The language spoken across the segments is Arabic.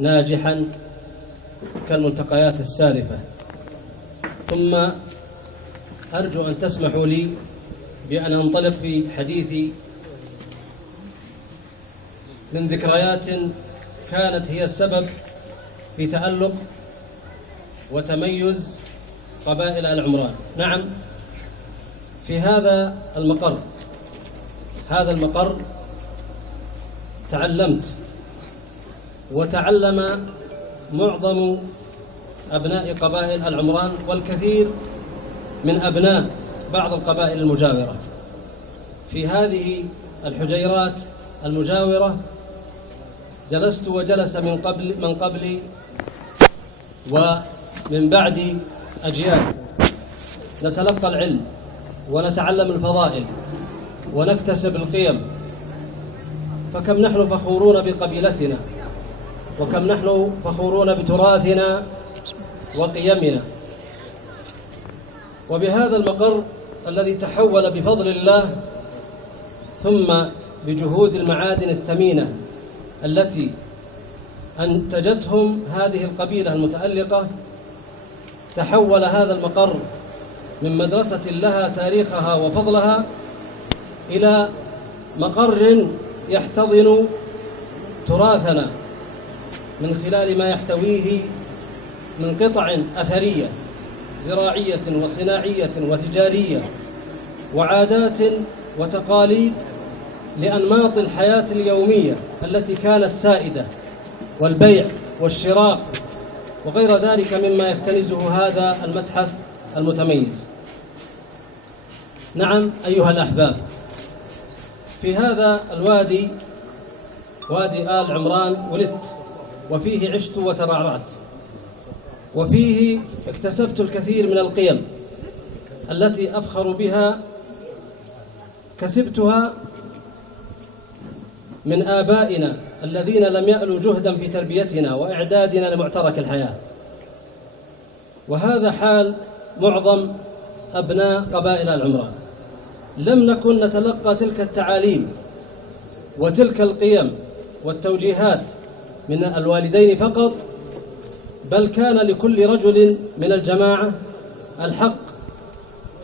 ناجحا كالملتقيات السالفة. ثم أرجو أن تسمحوا لي بأن أنطلق في حديثي من ذكريات كانت هي السبب في تألق وتميز قبائل آل عمران. نعم، في هذا المقر تعلمت وتعلم معظم أبناء قبائل آل عمران والكثير من أبناء بعض القبائل المجاورة. في هذه الحجيرات المجاورة جلست وجلس من قبلي ومن بعد أجيال نتلقى العلم ونتعلم الفضائل ونكتسب القيم. فكم نحن فخورون بقبيلتنا، وكم نحن فخورون بتراثنا وقيمنا. وبهذا المقر الذي تحول بفضل الله ثم بجهود المعادن الثمينة التي أنتجتهم هذه القبيلة المتألقة، تحول هذا المقر من مدرسة لها تاريخها وفضلها إلى مقر يحتضن تراثنا من خلال ما يحتويه من قطع أثرية زراعية وصناعية وتجارية وعادات وتقاليد لأنماط الحياة اليومية التي كانت سائدة، والبيع والشراء وغير ذلك مما يكتنزه هذا المتحف المتميز. نعم أيها الأحباب، في هذا الوادي، وادي آل عمران، ولدت وفيه عشت وترعرعت، وفيه اكتسبت الكثير من القيم التي أفخر بها، كسبتها من آبائنا الذين لم يألوا جهدا في تربيتنا وإعدادنا لمعترك الحياة. وهذا حال معظم أبناء قبائل آل عمران. لم نكن نتلقى تلك التعاليم وتلك القيم والتوجيهات من الوالدين فقط، بل كان لكل رجل من الجماعة الحق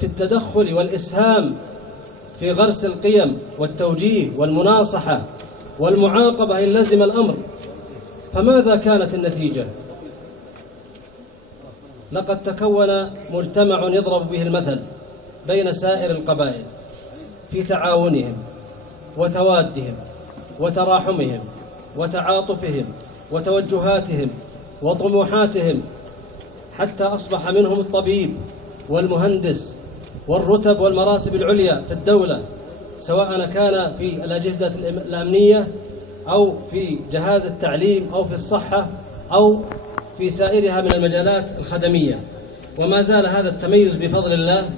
في التدخل والإسهام في غرس القيم والتوجيه والمناصحة والمعاقبة إن لزم الأمر. فماذا كانت النتيجة؟ لقد تكون مجتمع يضرب به المثل بين سائر القبائل في تعاونهم وتوادهم وتراحمهم وتعاطفهم وتوجهاتهم وطموحاتهم، حتى أصبح منهم الطبيب والمهندس والرتب والمراتب العليا في الدولة، سواء كان في الأجهزة الأمنية أو في جهاز التعليم أو في الصحة أو في سائرها من المجالات الخدمية. وما زال هذا التميز بفضل الله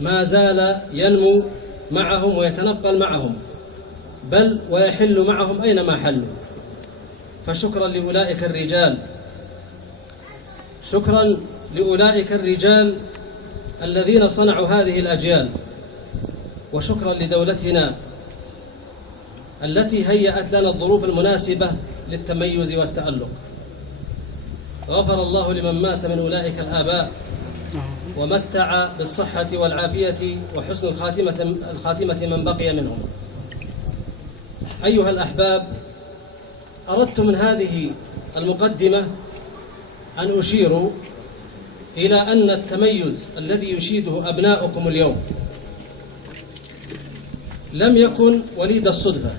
ما زال ينمو معهم ويتنقل معهم، بل ويحل معهم أينما حلوا. فشكرا لأولئك الرجال، شكرا لأولئك الرجال الذين صنعوا هذه الأجيال، وشكرا لدولتنا التي هيأت لنا الظروف المناسبة للتميز والتألق. غفر الله لمن مات من أولئك الآباء ومتع بالصحة والعافية وحسن الخاتمة من بقي منهم. أيها الأحباب، أردت من هذه المقدمة أن أشير إلى أن التميز الذي يشيده أبناؤكم اليوم لم يكن وليد الصدفة،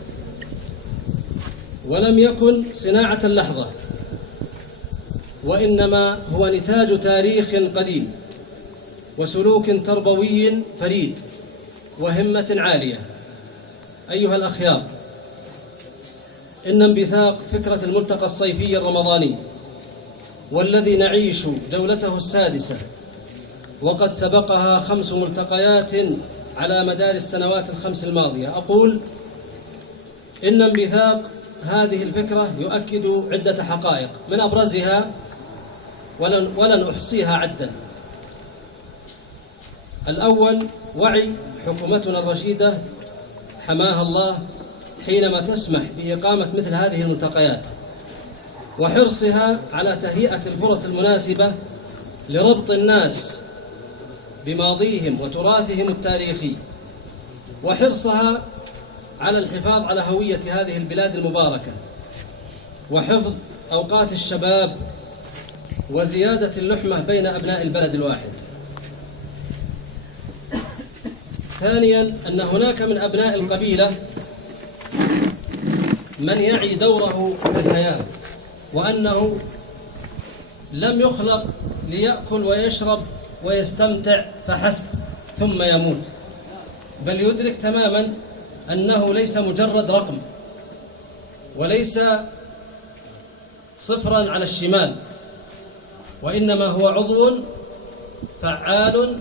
ولم يكن صناعة اللحظة، وإنما هو نتاج تاريخ قديم وسلوك تربوي فريد وهمة عالية. أيها الأخيار، إن انبثاق فكرة الملتقى الصيفي الرمضاني والذي نعيش جولته السادسة، وقد سبقها 5 ملتقيات على مدار السنوات ال5 الماضية، أقول إن انبثاق هذه الفكرة يؤكد عدة حقائق، من أبرزها ولن أحصيها عدا. الأول، وعي حكومتنا الرشيدة حماها الله حينما تسمح بإقامة مثل هذه الملتقيات، وحرصها على تهيئة الفرص المناسبة لربط الناس بماضيهم وتراثهم التاريخي، وحرصها على الحفاظ على هوية هذه البلاد المباركة، وحفظ أوقات الشباب، وزيادة اللحمة بين أبناء البلد الواحد. ثانيا، أن هناك من أبناء القبيلة من يعي دوره في الحياة، وأنه لم يخلق ليأكل ويشرب ويستمتع فحسب ثم يموت، بل يدرك تماما أنه ليس مجرد رقم، وليس صفرا على الشمال، وإنما هو عضو فعال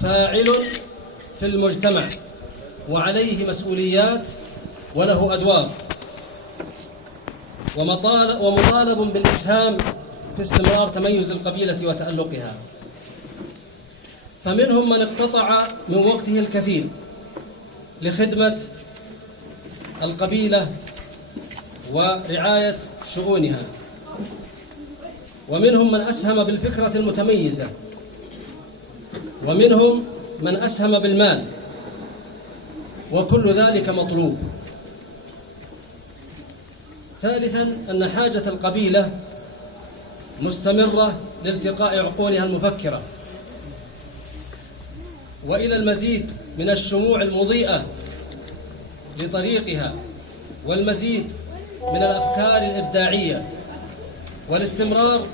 فاعل في المجتمع، وعليه مسؤوليات وله أدوار، ومطالب بالإسهام في استمرار تميز القبيلة وتألقها. فمنهم من اقتطع من وقته الكثير لخدمة القبيلة ورعاية شؤونها، ومنهم من أسهم بالفكرة المتميزة، ومنهم من أسهم بالمال، وكل ذلك مطلوب. ثالثا، أن حاجة القبيلة مستمرة لالتقاء عقولها المفكرة وإلى المزيد من الشموع المضيئة لطريقها، والمزيد من الأفكار الإبداعية، والاستمرار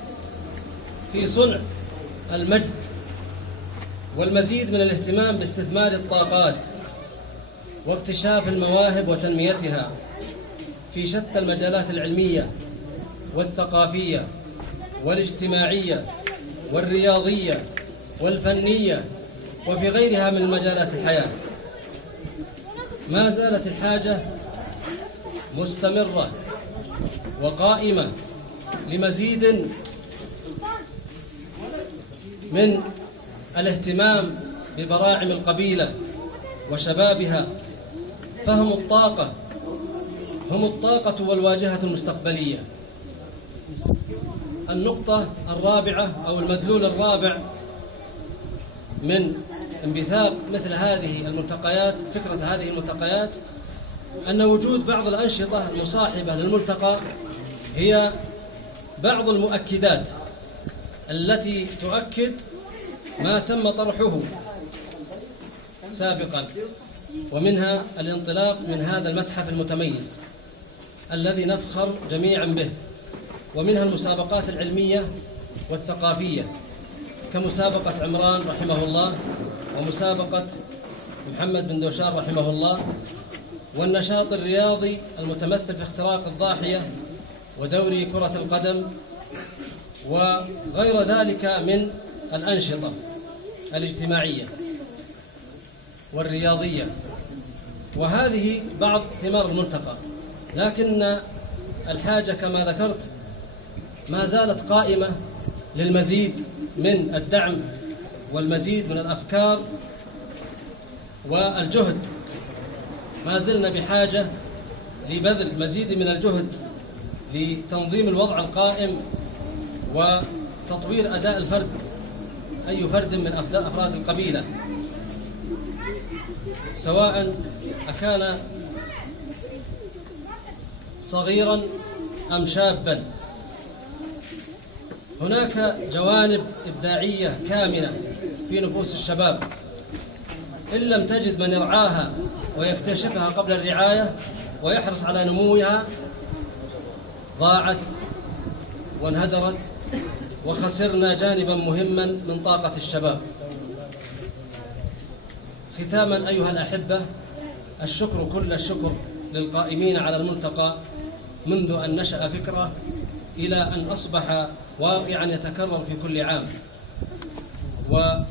في صنع المجد، والمزيد من الاهتمام باستثمار الطاقات واكتشاف المواهب وتنميتها في شتى المجالات العلمية والثقافية والاجتماعية والرياضية والفنية وفي غيرها من مجالات الحياة. ما زالت الحاجة مستمرة وقائمة لمزيد من الاهتمام ببراعم القبيلة وشبابها، فهم الطاقة والواجهة المستقبلية. النقطة الرابعة أو المدلول الرابع من انبثاق مثل هذه الملتقيات، فكرة هذه الملتقيات، أن وجود بعض الأنشطة المصاحبة للملتقى هي بعض المؤكدات التي تؤكد ما تم طرحه سابقا، ومنها الانطلاق من هذا المتحف المتميز الذي نفخر جميعا به، ومنها المسابقات العلمية والثقافية كمسابقة عمران رحمه الله، ومسابقة محمد بن دوشار رحمه الله، والنشاط الرياضي المتمثل في اختراق الضاحية ودوري كرة القدم وغير ذلك من الأنشطة الاجتماعية والرياضية. وهذه بعض ثمار الملتقى، لكن الحاجة كما ذكرت ما زالت قائمة للمزيد من الدعم والمزيد من الأفكار والجهد. ما زلنا بحاجة لبذل مزيد من الجهد لتنظيم الوضع القائم وتطوير أداء الفرد، أي فرد من أفراد القبيلة، سواء أكان صغيرا أم شابا. هناك جوانب إبداعية كامنة في نفوس الشباب، إن لم تجد من يرعاها ويكتشفها قبل الرعاية ويحرص على نموها ضاعت وانهدرت، وخسرنا جانبا مهما من طاقة الشباب. ختاما أيها الأحبة، الشكر كل الشكر للقائمين على الملتقى منذ أن نشأ فكرة إلى أن أصبح واقعا يتكرر في كل عام. ولا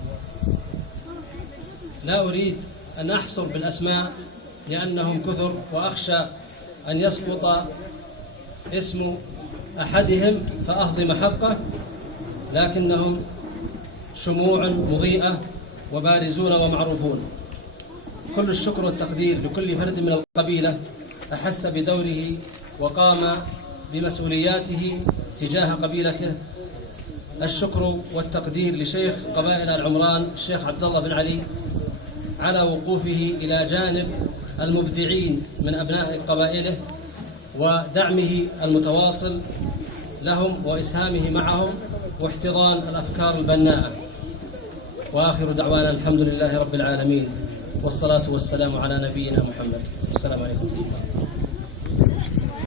أريد أن أحصر بالأسماء لأنهم كثر، وأخشى أن يسقط اسم أحدهم فأهضم حقه، لكنهم شموع مضيئة وبارزون ومعروفون. كل الشكر والتقدير لكل فرد من القبيلة أحس بدوره وقام بمسؤولياته تجاه قبيلته. الشكر والتقدير لشيخ قبائل العمران الشيخ عبد الله بن علي على وقوفه إلى جانب المبدعين من أبناء قبائله ودعمه المتواصل لهم وإسهامه معهم واحتضان الأفكار البناءة. وآخر دعوانا الحمد لله رب العالمين، والصلاة والسلام على نبينا محمد. السلام عليكم.